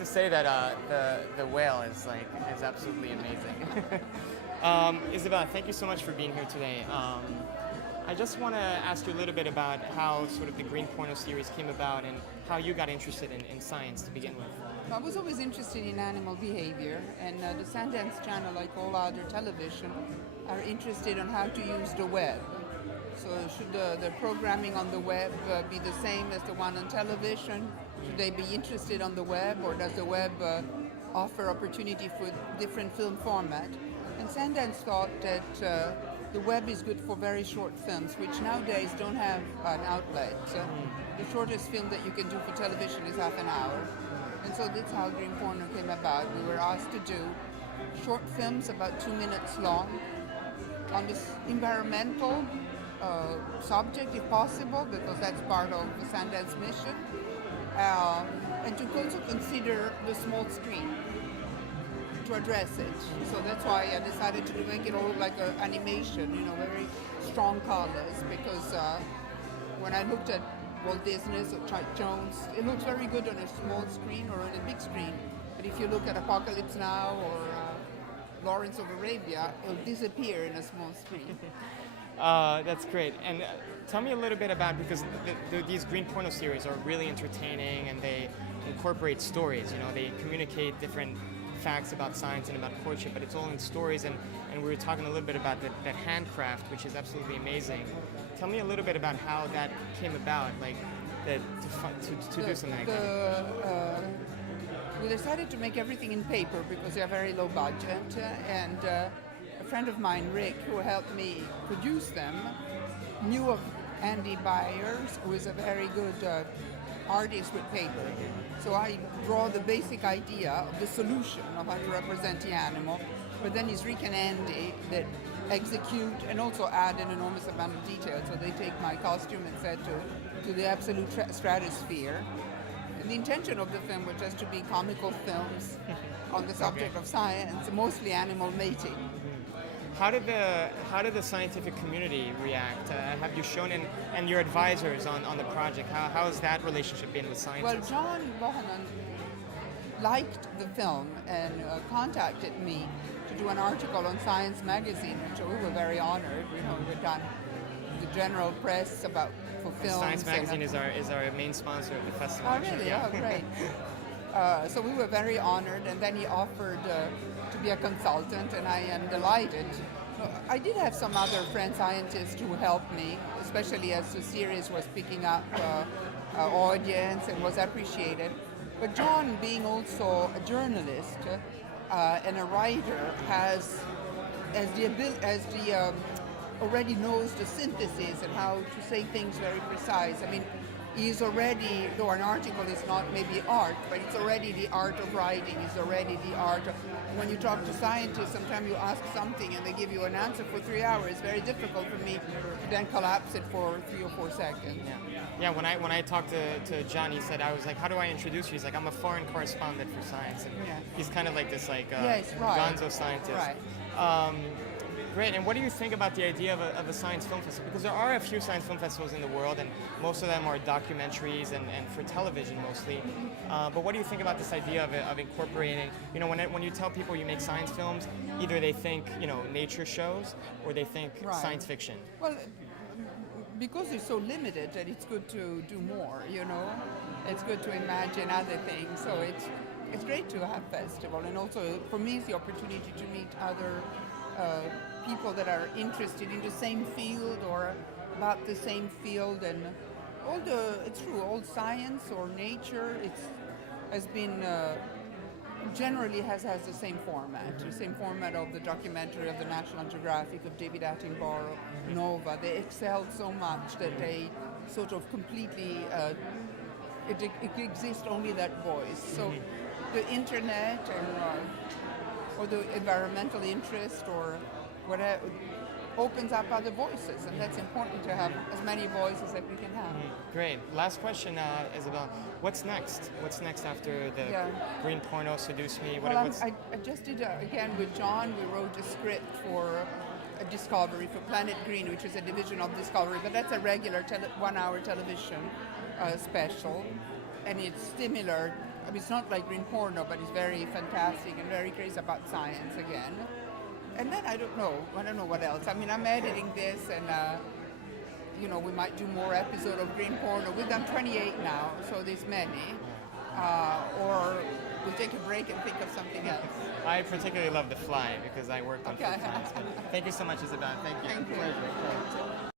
to say that the whale is absolutely amazing. Isabella, thank you so much for being here today. I just want to ask you a little bit about how sort of the Green Porno series came about and how you got interested in science to begin with. I was always interested in animal behavior, and the Sundance Channel, like all other television, are interested in how to use the web. So should the programming on the web be the same as the one on television? Should they be interested on the web, or does the web offer opportunity for different film format? And Sundance thought that the web is good for very short films, which nowadays don't have an outlet. The shortest film that you can do for television is half an hour. And so that's how Green Porno came about. We were asked to do short films about 2 minutes long on this environmental subject, if possible, because that's part of the Sundance mission, and to also consider the small screen to address it. So that's why I decided to make it all like an animation, very strong colors, because when I looked at Walt Disney's or Chuck Jones, it looks very good on a small screen or on a big screen. But if you look at Apocalypse Now or Lawrence of Arabia, it'll disappear in a small screen. That's great. And tell me a little bit about, because these Green Porno series are really entertaining and they incorporate stories. They communicate different facts about science and about courtship, but it's all in stories. And we were talking a little bit about that handcraft, which is absolutely amazing. Tell me a little bit about how that came about, like to do something like that. We decided to make everything in paper because they are very low budget, and a friend of mine, Rick, who helped me produce them, knew of Andy Byers, who is a very good artist with paper. So I draw the basic idea of the solution of how to represent the animal, but then it's Rick and Andy that execute and also add an enormous amount of detail. So they take my costume and set to the absolute stratosphere. And the intention of the film was just to be comical films on the subject of science, mostly animal mating. How did the scientific community react? Have you shown and your advisors on the project? How has that relationship been with scientists? Well, John Bohannon liked the film and contacted me to do an article on Science Magazine, which we were very honored. We've done the general press for films. Science Magazine is our main sponsor of the festival. Oh, really? Yeah. Oh, great. So we were very honored, and then he offered to be a consultant, and I am delighted. I did have some other friend scientists who helped me, especially as the series was picking up audience and was appreciated. But John, being also a journalist and a writer, already knows the synthesis and how to say things very precise. I mean, he's already, though an article is not maybe art, but it's already the art of writing, it's already the art of, when you talk to scientists, sometimes you ask something and they give you an answer for 3 hours. It's very difficult for me to then collapse it for 3 or 4 seconds. Yeah. When I talked to John, he said, I was like, how do I introduce you? He's like, I'm a foreign correspondent for science. And he's kind of like this yes, right. gonzo scientist. Right. Great. And what do you think about the idea of a science film festival? Because there are a few science film festivals in the world, and most of them are documentaries and for television mostly. But what do you think about this idea of incorporating? When you tell people you make science films, either they think nature shows or they think science fiction. Well, because it's so limited that it's good to do more. It's good to imagine other things. So it's great to have festival, and also for me it's the opportunity to meet other people that are interested in the same field or about the same field, and it's true, all science or nature, has been generally has the same format of the documentary of the National Geographic of David Attenborough, Nova. They excelled so much that they sort of completely it exists only that voice. So the internet or the environmental interest or whatever opens up other voices, and that's important to have as many voices that we can have. Great. Last question, Isabella. What's next? What's next after the Green Porno Seduce Me? I just did, again with John, we wrote a script for a Discovery, for Planet Green, which is a division of Discovery, but that's a regular 1-hour television special, and it's similar I mean, it's not like green porno, but it's very fantastic and very crazy about science again. And then I don't know what else. I mean, I'm editing this, and we might do more episodes of green porno. We've done 28 now, so there's many. Or we'll take a break and think of something else. I particularly love The Fly because I worked on Okay. food science. But thank you so much, Isabella. Thank you. Thank you. Pleasure.